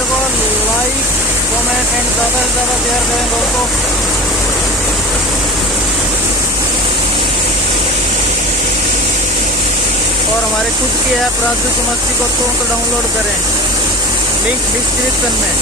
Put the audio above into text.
Video को like comment and ज़्यादा से ज़्यादा शेयर करें दोस्तों। और हमारे खुद की ऐप राजदूत मस्ती को तुरंत डाउनलोड करें, लिंक डिस्क्रिप्शन में।